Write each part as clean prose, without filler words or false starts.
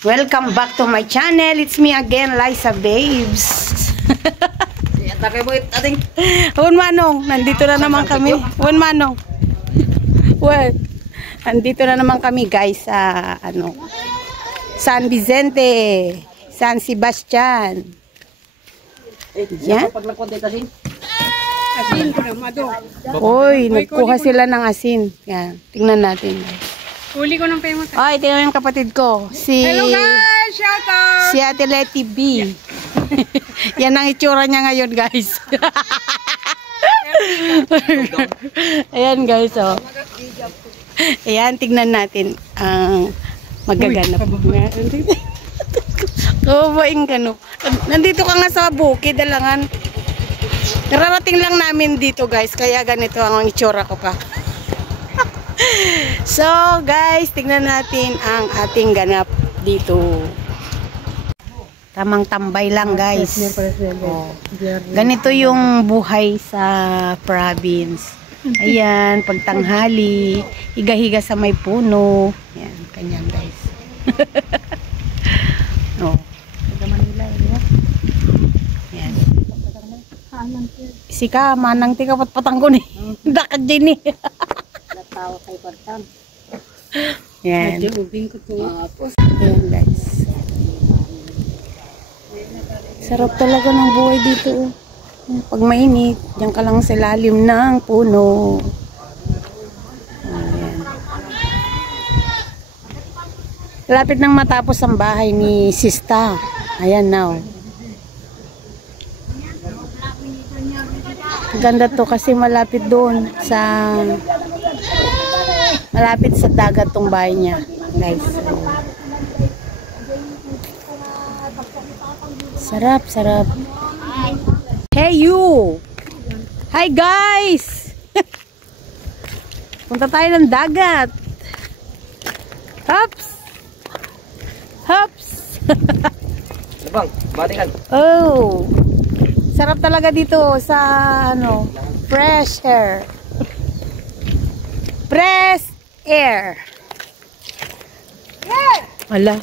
Welcome back to my channel. It's me again, Liza Babes. Wan Manong, nandito na naman kami. Wan Manong. Well, nandito na naman kami guys sa San Vicente, San Sebastian. Yan. Uy, nagkuha sila ng asin. Yan, tingnan natin. Huli ko ng payment. Ay, tingnan yung kapatid ko. Hello guys! Shout out! Si Ate Letty B. Yan ang itsura niya ngayon guys. Ayan guys, oh. Ayan, tignan natin ang magaganap. Kumain ka, no? Nandito ka nga sa bukid, Dalangan. Nararating lang namin dito guys, kaya ganito ang itsura ko pa. So guys, tignan natin ang ating ganap dito. Tamang tambay lang guys. Oh. Ganito yung buhay sa province. Ayan, pagtanghali, higa-higa sa may puno. Ayan, kanyan guys. Oh. Ayan. Sika, manang tika patpatang ko ni. Dakat din ni. Tao kay Bartan. Yan. Ayan guys. Sarap talaga ng buhay dito. Pag mainit, diyan ka lang sa lalim ng puno. Ayan. Lapit nang matapos ang bahay ni Sista. Ayan now. Ganda to kasi malapit doon sa dagat tong bahay niya guys. Sarap. Hey you, hi guys. Punta tayo ng dagat. Hops. Oh, sarap talaga dito sa fresh air. Wala.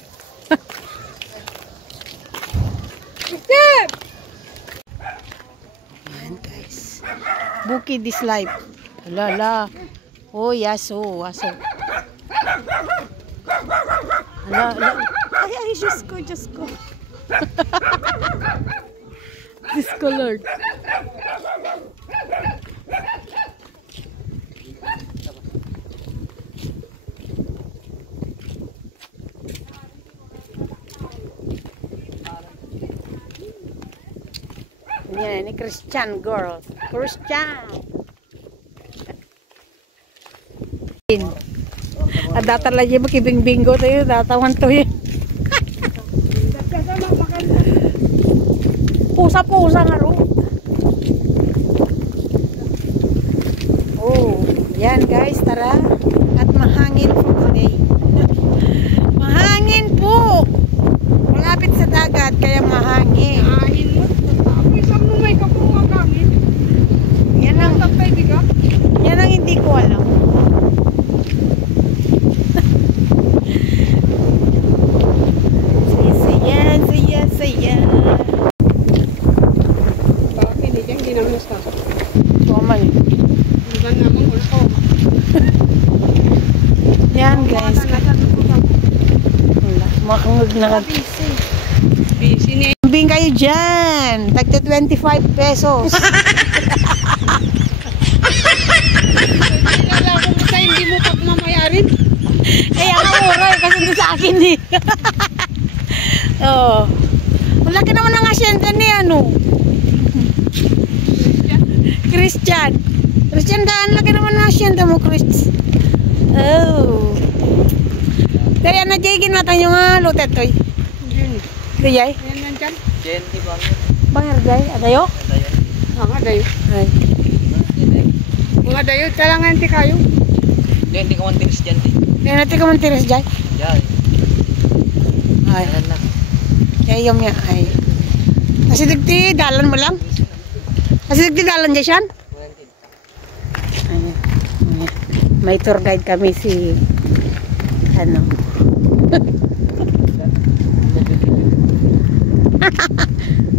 Ayan guys. Bukid is life. Ala. Oh, yaso. Ala. Ay, Diyos ko. Diyos ko, Lord. Yan, ini Christian girl. Christian. Data lagi makibing-bingo tayo. Datawan to yun. Pusa nga ro. Oh, yan guys, tara. At mahangin po today. Mahangin po. Malapit sa dagat, kaya mahangin. Yan ang hindi ko alam. Saya. Bakit hindi dyan? Hindi naman nasa ako. Tuman. Bukan naman ulo ko. Yan guys. Makangag na ka. Busy na. Bing kayo dyan. Tagta 25 pesos. Kala ko basta hindi mo pagmamayarin. Kaya nga mura kasi hindi sa akin eh. Oh. Wala ka naman ang asyenda ni Christian. Daan lagi naman ang asyenda mo, Chris. Oh. Kaya na jigin mata nyo nga lutet toy. Kaya Yan nandyan. Jendi Bangir jay, adayo? Mga dayo. Ay. Mga dayo, talangan ti kayo. Hindi ka man tiris dyan. Kaya natin ka man tiris jay? Yan. Ay. Kaya yung niya ay. Kasi digti dalan mo lang? Kasi digti dalan dyan siyan? Ayan. May tour guide kami si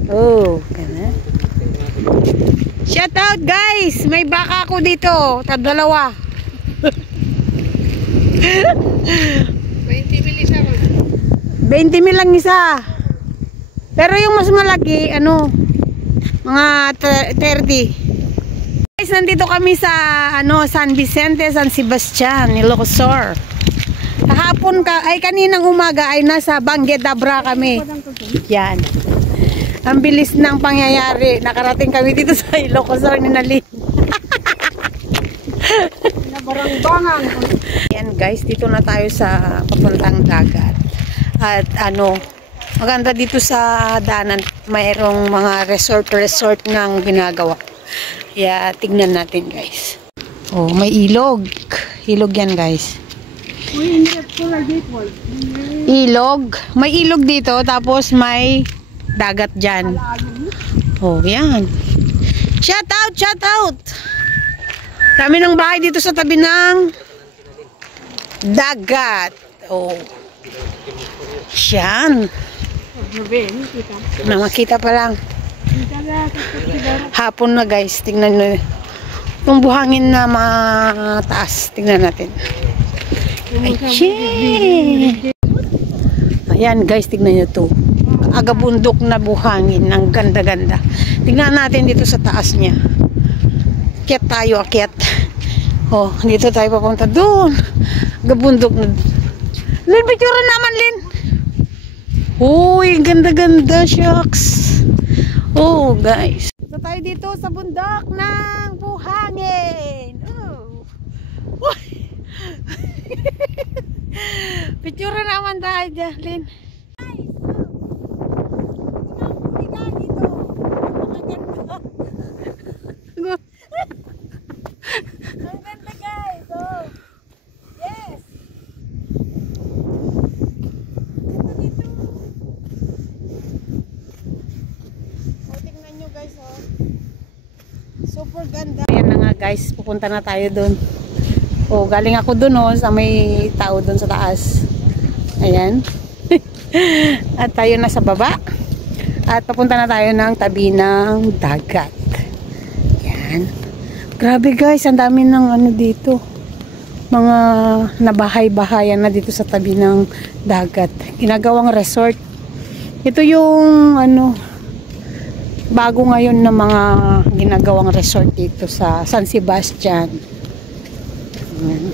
Oh, ganun. Shout out guys! May baka ako dito. Dalawa. 20 mil isa mo. 20 mil lang isa. Pero yung mas malaki, ano, mga 30. Guys, nandito kami sa San Vicente, San Sebastian, Ilocos Sur. Kahapon kaninang umaga ay nasa Banguedabra kami. Yan. Ang bilis ng pangyayari. Nakarating kami dito sa Ilocos Sur ni Nalin. Nabarangbangan. Yan guys, dito na tayo sa papuntang dagat. At maganda dito sa danan. Mayroong mga resort ng ginagawa. Kaya tignan natin guys. Oh, may ilog. Ilog yan guys. Ilog. May ilog dito tapos may dagat dyan. Oh, yan. Shout out, shout out. Dami ng bahay dito sa tabi ng dagat. Oh. Yan. Nakakita pa lang. Hapon na guys. Tingnan nyo. Itong buhangin na mataas. Tingnan natin. Ayan guys, tignan nyo to. Agabundok na buhangin. Ang ganda-ganda. Tignan natin dito sa taas niya. Akyat tayo, akyat. Oh, dito tayo papunta doon. Agabundok na. Lin, picture naman, Lin. Uy, ganda-ganda, shucks. Oh, guys. So tayo dito sa bundok ng buhangin. Oh. Uy. Picture naman tayo dyan, Lin. Ang ganda guys. Oh. Yes. Ganda dito. Oh, tingnan nyo guys, oh. Super ganda. Ayan na nga guys, pupunta na tayo doon. Oh, galing ako doon, oh, sa may tao doon sa taas. Ayan. At tayo na sa baba. At papunta na tayo ng tabi ng dagat. Ayan. Grabe guys, ang dami ng dito. Mga nabahay-bahayan na dito sa tabi ng dagat. Ginagawang resort. Ito yung bago ngayon na mga ginagawang resort dito sa San Sebastian. Ayan.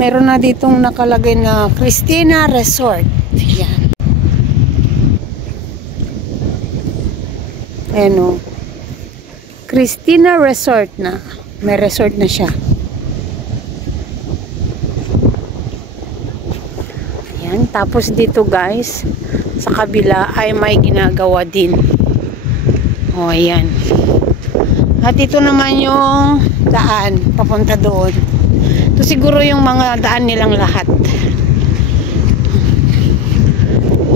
Meron na ditong nakalagay na Christina Resort. Ayan. Ayan o. Christina Resort na. May resort na siya. Ayan. Tapos dito guys, sa kabila ay may ginagawa din. O, ayan. At ito naman yung daan papunta doon. Ito siguro yung mga daan nilang lahat.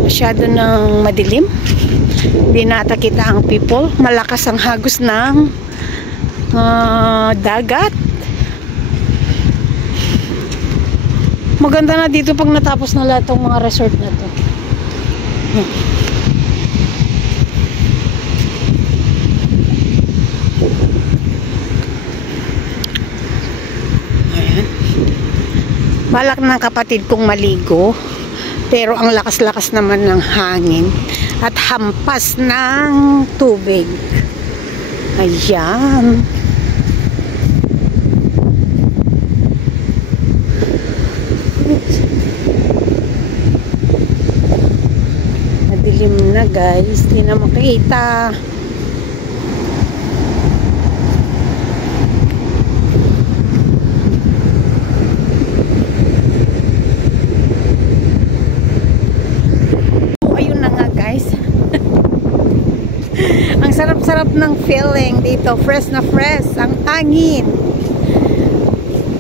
Masyado ng madilim. Hindi na ata kita ang people. Malakas ang hagos ng dagat. Maganda na dito pag natapos na lahat ng mga resort na to. Ayan. Balak ng kapatid kong maligo. Pero ang lakas-lakas naman ng hangin at hampas ng tubig. Ayan. Madilim na guys, hindi na makita. Ang sarap-sarap ng feeling dito. Fresh na fresh. Ang hangin.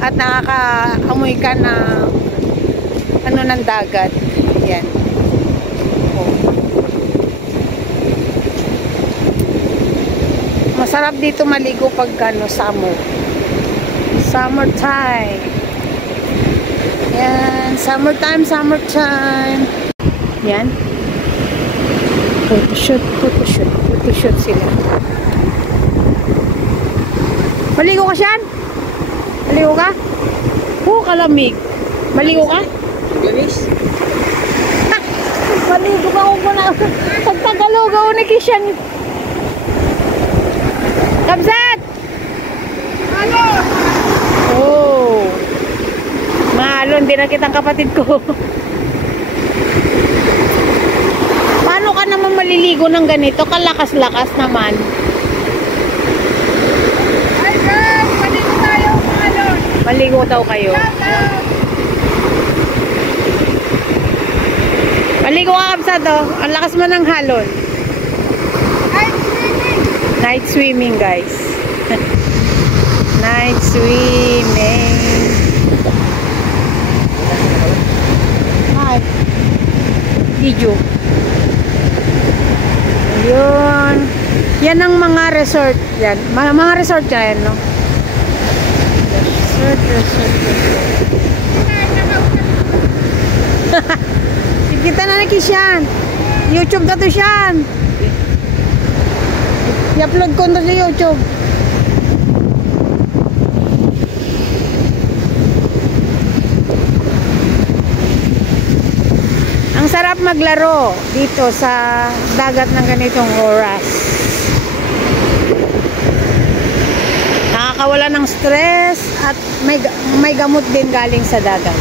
At nakakaamoy ka na ng dagat. Yan. Oh. Masarap dito maligo pag summer. Summertime. Yan. Summertime. Yan. Photoshoot sila. Maligo ka siyan? Maligo ka? Kalamig. Maligo ka? Gamis? Maligo ka ko na. Pagtagalogaw na kisyan. Kamsat! Ano? Oh. Malon, di na kitang kapatid ko. Paano ka naman maliligo ng ganito? Kalakas-lakas naman. Ay, guys! Maligo tayo, Malon! Maligo daw kayo. Maligo ka, Kamsat, oh. Ang lakas mo ng halon. Ay, swimming! Night swimming, guys. Night swimming. Hi. Video. Ayun. Yan ang mga resort. Yan. Mga resort yan, no? Resort. Kita na nakisyan. YouTube na to siyan. I-upload ko na sa YouTube. Ang sarap maglaro dito sa dagat ng ganitong oras. Nakakawala ng stress at may gamot din galing sa dagat.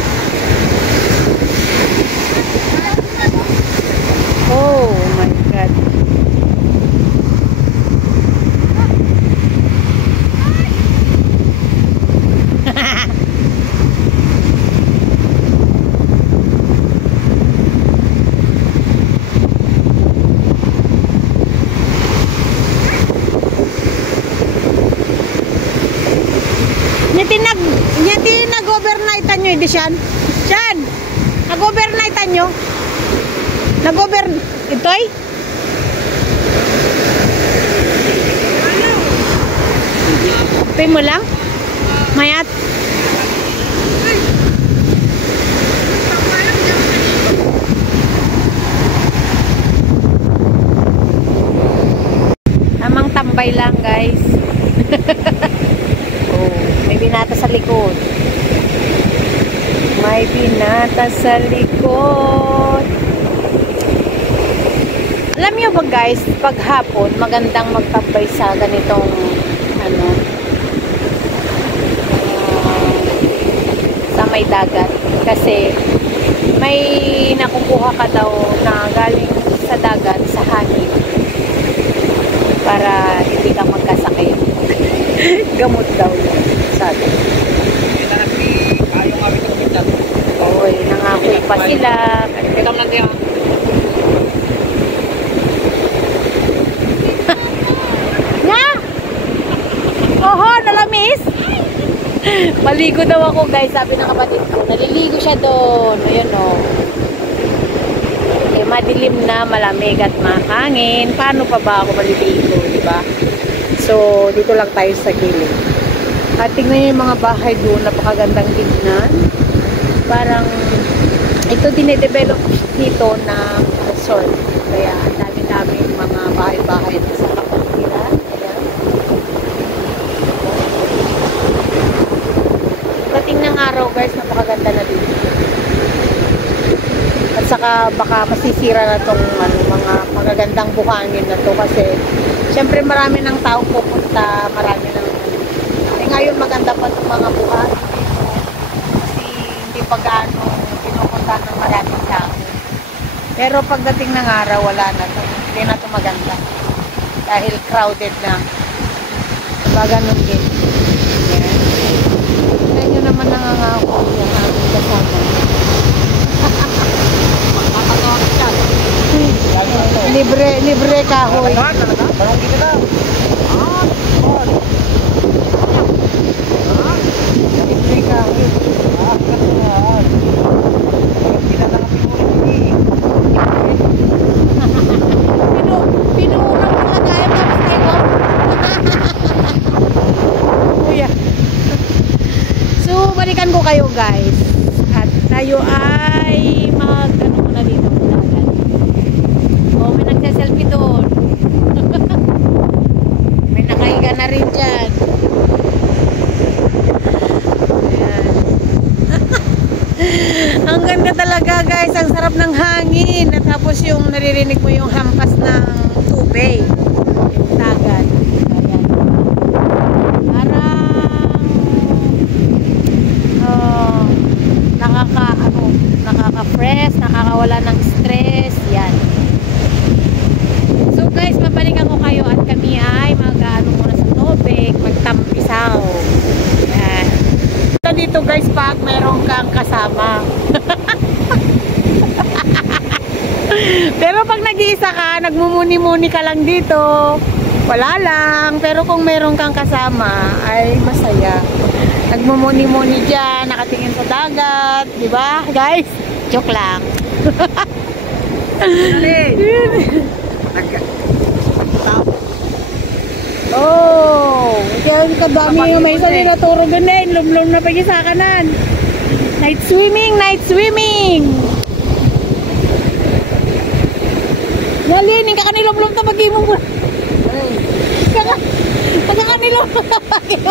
Oh my God. Nyati nag-overnightan nyo, hindi siyan? Siyan! Nag-overnightan nyo? Ito'y? Ito'y mo lang? Mayat? Tamang tambay lang, guys. Oh, may binata sa likod. May binata sa likod. Alam niyo ba, guys, pag hapon magandang magtambay sa ganitong sa may dagat kasi may nakukuha ka daw na galing sa dagat sa hangin para hindi ka magkasakit. Gamot daw yun, sabi. Kita na kayong kami ito kumita. Oo, nangakoy pa sila. Kita mo lang niya. Na! Oho, nalamis! Maligo daw ako, guys, sabi ng kapatid ko. Naliligo siya doon. Ayun, oh. Eh, madilim na, malamig at mahangin. Paano pa ba ako maliligo, di ba? So, dito lang tayo sa gilid. At tingnan nyo yung mga bahay doon, napakagandang tignan. Parang, ito dinedevelop dito na resort. Kaya, ang dami-dami mga bahay-bahay na sa kapatiran. Ayan. Dating ng araw, guys, napakaganda na dito. At saka, baka masisira na tong mga magagandang buhangin na to kasi siyempre marami ng tao pupunta, marami ng ngayon maganda pa itong mga buhangin kasi hindi pa gaano pinupunta ng maraming tao. Pero pagdating ng araw, wala na to. Hindi na to maganda dahil crowded na. Diba ganun din. Yan. Tignan nyo naman nangangako yung aming kasama. Libre kahoy. Libre kahoy. Pinuurang nila tayo tapos tayo. Kuya. So, balikan ko kayo, guys. At tayo ay mag-ano na dito. Oh, may nagse-selfie doon. na rin dyan. Ayan. Ang ganda talaga guys, ang sarap ng hangin. At tapos yung naririnig mo yung hampas ng tubig, yung dagat. Ayan. Parang nakaka-fresh, nakakawala ng stress. Yan. So guys, mabalikan ko kayo at kami ay mag-ano muna sa tubig, magtampisaw. Yan. Dito guys, pag meron kang kasama. Pero pag nag-iisa ka, nagmumuni-muni ka lang dito, wala lang. Pero kung meron kang kasama, ay masaya. Nagmumuni-muni dyan, nakatingin sa dagat, di ba guys? Joke lang. Oh, yan kadami yung may isa nila turo ganin, lumlum na pagi sa kanan. Night swimming, night swimming. Nalinin ka kanilumlum ta pagi mo. Kanilum ta pagi mo.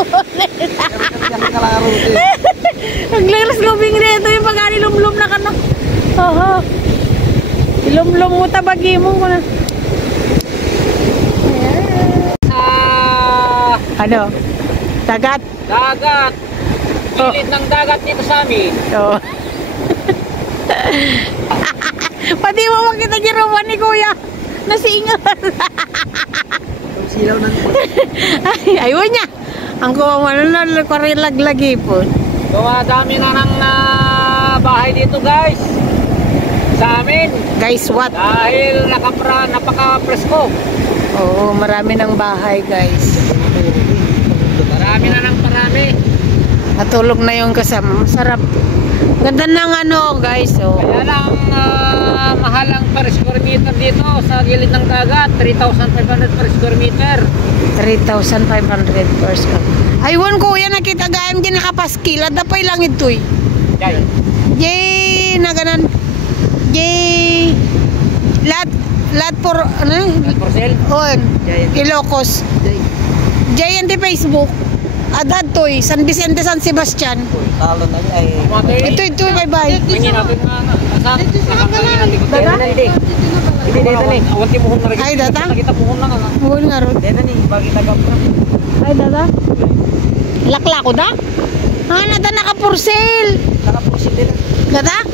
Naglaras lubing dito yung pag kanilumlum na kana. Aha. Ilumlum mo ta pagi mo na. Ano? Dagat? Dagat. Gilid ng dagat dito sa amin. Oo. Pati mo makita girowan ni Kuya. Nasingal. Silaw ng Ay, ayun niya. Ang kuha mo na lagi po. Dami na ng bahay dito guys. Sa amin. Guys, what? Dahil napaka-presko. Oo, marami ng bahay, guys. Marami na ng parami. Natulog na yung kasama. Masarap. Ganda ng ano, guys. Oh. Kaya lang mahal ang per square meter dito sa gilid ng dagat. 3,500 per square meter. 3,500 per square. Aywan ko, yan nakita gayam din nakapaskil. At dapay lang ito eh. Jay. Jay, na ganan. Jay. Lahat por, ano? Lahat for sale. On. Jay. Ilocos. Jay. Jay and Facebook. Adad to eh. San Vicente, San Sebastian. Talo na ay. Ito, bye-bye. Tingin natin na Dada? Hindi dito ni. Awanti mo na rin. Ay, data? Kita puhon lang ano. Buwan nga ron. Dito ni bagi tagap na. Ay, dada? Lakla ko da? Nada naka-for-sale. Naka-portion din. Dada?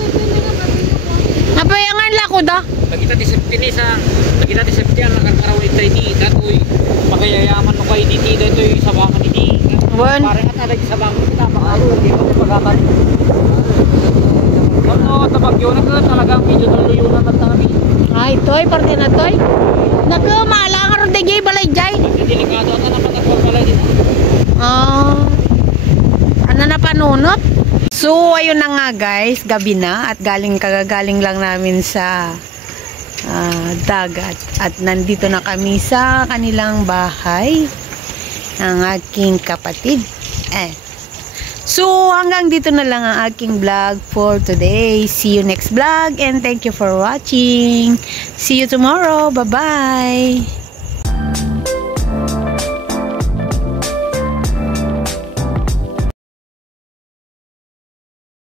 Napayangan la ko da? Kita di safety ni sa kita di safety ang nakakaraw ito ni datoy pagayayaman mo kay diti datoy sa bangan ni. Wan. Parang at sa bangan kita makalo di ba pagatan. Ano tabagyo na ka talagang medyo taluyunan at kami. Ay, toy, parte na toy. Naku, maalangan ron de jay balay jay. Delikado ata na pagkakol balay dito. Ano na panunot? So, ayun na nga guys, gabi na at kagagaling lang namin sa dagat at nandito na kami sa kanilang bahay ng aking kapatid. So, hanggang dito na lang ang aking vlog for today. See you next vlog and thank you for watching. See you tomorrow. Bye-bye!